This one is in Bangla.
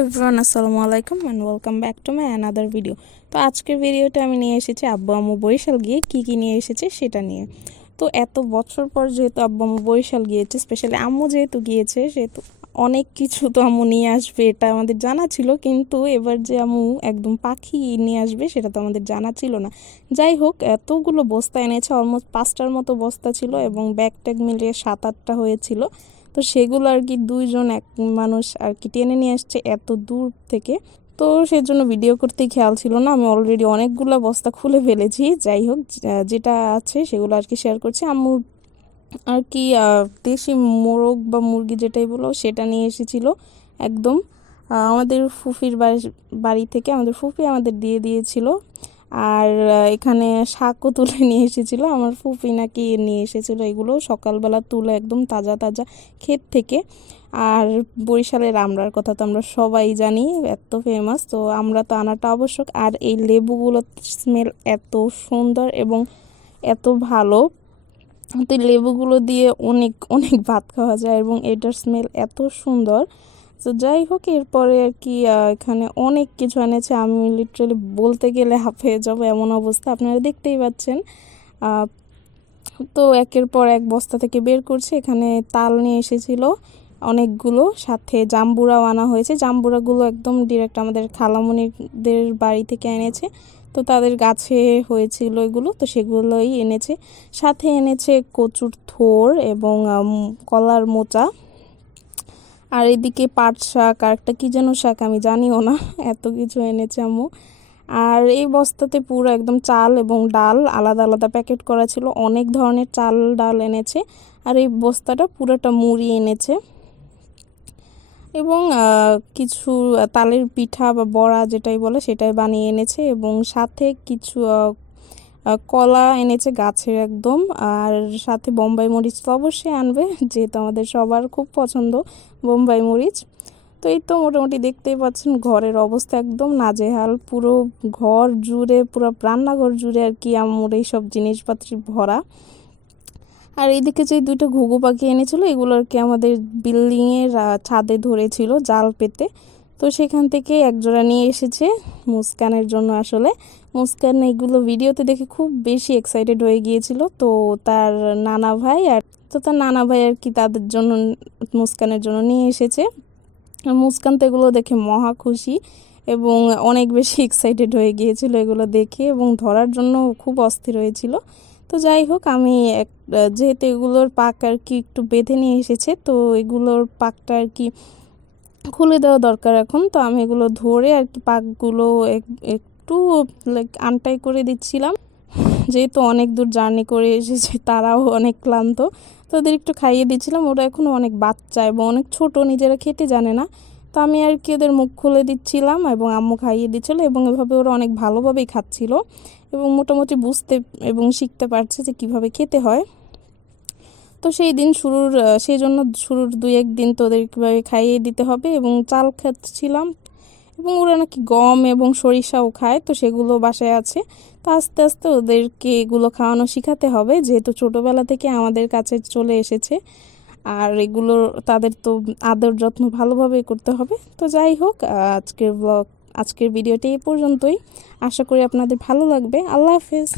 এভরিওয়ান, আসসালামু আলাইকুম and welcome back to my another video. তো আজকের ভিডিওটা আমি নিয়ে এসেছি আব্বু আম্মু বরিশাল গিয়ে কী নিয়ে এসেছে সেটা নিয়ে। তো এত বছর পর যেহেতু আব্বু আম্মু বরিশাল গিয়েছে, স্পেশালি আম্মু যেহেতু গিয়েছে সেহেতু অনেক কিছু তো আম্মু নিয়ে আসবে এটা আমাদের জানা ছিল, কিন্তু এবার যে আম্মু একদম পাখি নিয়ে আসবে সেটা তো আমাদের জানা ছিল না। যাই হোক, এতগুলো বস্তা এনেছে, অলমোস্ট 5টার মতো বস্তা ছিল এবং ব্যাগ ট্যাগ মিলিয়ে 7-8টা হয়েছিল। তো সেগুলো আর কি দুইজন এক মানুষ আর কি টেনে নিয়ে আসছে এত দূর থেকে। তো সেজন্য ভিডিও করতেই খেয়াল ছিল না, আমি অলরেডি অনেকগুলো বস্তা খুলে ফেলেছি। যাই হোক, যেটা আছে সেগুলো আর কি শেয়ার করছি। আম্মু আর কি দেশি মোরগ বা মুরগি যেটাই বলো সেটা নিয়ে এসেছিল একদম আমাদের ফুফির বাড়ি থেকে। আমাদের ফুফি আমাদের দিয়ে দিয়েছিল। আর এখানে শাকও তুলে নিয়ে এসেছিলো, আমার ফুফি নাকি নিয়ে এসেছিলো এগুলো সকালবেলা তুলে একদম তাজা তাজা ক্ষেত থেকে। আর বরিশালের আমড়ার কথা তো আমরা সবাই জানি, এত ফেমাস, তো আমরা তো আনাটা আবশ্যক। আর এই লেবুগুলোর স্মেল এত সুন্দর এবং এত ভালো, তো এই লেবুগুলো দিয়ে অনেক অনেক ভাত খাওয়া যায় এবং এটার স্মেল এত সুন্দর। তো যাই হোক, এরপরে আর কি এখানে অনেক কিছু এনেছে, আমি লিটারালি বলতে গেলে হাঁপিয়ে যাবো এমন অবস্থা, আপনারা দেখতেই পাচ্ছেন। আহ, তো একের পর এক বস্তা থেকে বের করছে। এখানে তাল নিয়ে এসেছিল অনেকগুলো, সাথে জাম্বুরাও আনা হয়েছে। জাম্বুরাগুলো একদম ডিরেক্ট আমাদের খালামণিদের বাড়ি থেকে এনেছে, তো তাদের গাছে হয়েছিল এগুলো, তো সেগুলোই এনেছে। সাথে এনেছে কচুর থোর এবং কলার মোচা। আর এদিকে পাট শাক আর একটা কী যেন শাক, আমি জানিও না, এত কিছু এনেছে আম্মু। আর এই বস্তাতে পুরো একদম চাল এবং ডাল আলাদা আলাদা প্যাকেট করা ছিল, অনেক ধরনের চাল ডাল এনেছে। আর এই বস্তাটা পুরোটা মুড়ি এনেছে এবং কিছু তালের পিঠা বা বড়া যেটাই বলে সেটাই বানিয়ে এনেছে। এবং সাথে কিছু কলা এনেছে গাছের একদম। আর সাথে বোম্বাই মরিচ তো অবশ্যই আনবে, যেহেতু আমাদের সবার খুব পছন্দ বোম্বাই মরিচ। তো এই তো মোটামুটি দেখতেই পাচ্ছেন ঘরের অবস্থা একদম নাজেহাল, পুরো ঘর জুড়ে, পুরো রান্নাঘর জুড়ে আর কি আম্মুর এইসব জিনিসপত্র ভরা। আর এইদিকে যে দুইটা ঘুঘু পাখি এনেছিল এগুলো আর কি আমাদের বিল্ডিংয়ের ছাদে ধরেছিল জাল পেতে, তো সেখান থেকে একজোড়া নিয়ে এসেছে মুস্কানের জন্য। আসলে মুস্কান এগুলো ভিডিওতে দেখে খুব বেশি এক্সাইটেড হয়ে গিয়েছিল, তো তার নানা ভাই আর কি তাদের জন্য, মুস্কানের জন্য নিয়ে এসেছে। মুস্কান তো এগুলো দেখে মহা খুশি এবং অনেক বেশি এক্সাইটেড হয়ে গিয়েছিল এগুলো দেখে এবং ধরার জন্য খুব অস্থির হয়েছিল। তো যাই হোক, আমি যেহেতু এগুলোর পাক আর কি একটু বেঁধে নিয়ে এসেছে, তো এগুলোর পাকটা আর কি খুলে দেওয়া দরকার এখন। তো আমি এগুলো ধরে আর কি পাকগুলো একটু লাইক আনটাই করে দিচ্ছিলাম, যেহেতু অনেক দূর জার্নি করে এসেছে, তারাও অনেক ক্লান্ত। তো ওদের একটু খাইয়ে দিচ্ছিলাম, ওরা এখনও অনেক বাচ্চা এবং অনেক ছোট, নিজেরা খেতে জানে না। তো আমি আর কি ওদের মুখ খুলে দিচ্ছিলাম এবং আম্মু খাইয়ে দিচ্ছিল এবং এভাবে ওরা অনেক ভালোভাবেই খাচ্ছিল এবং মোটামুটি বুঝতে এবং শিখতে পারছে যে কিভাবে খেতে হয়। তো সেই জন্য শুরুর 2-1 দিন তো ওদের কীভাবে খাইয়ে দিতে হবে এবং চাল খাচ্ছিলাম। এবং ওরা নাকি গম এবং সরিষাও খায়, তো সেগুলো বাসায় আছে। তো আস্তে আস্তে ওদেরকে এগুলো খাওয়ানো শেখাতে হবে, যেহেতু ছোটোবেলা থেকে আমাদের কাছে চলে এসেছে। আর এগুলো তাদের তো আদর যত্ন ভালোভাবেই করতে হবে। তো যাই হোক, আজকের ভিডিওটি এই পর্যন্তই। আশা করি আপনাদের ভালো লাগবে। আল্লাহ হাফেজ।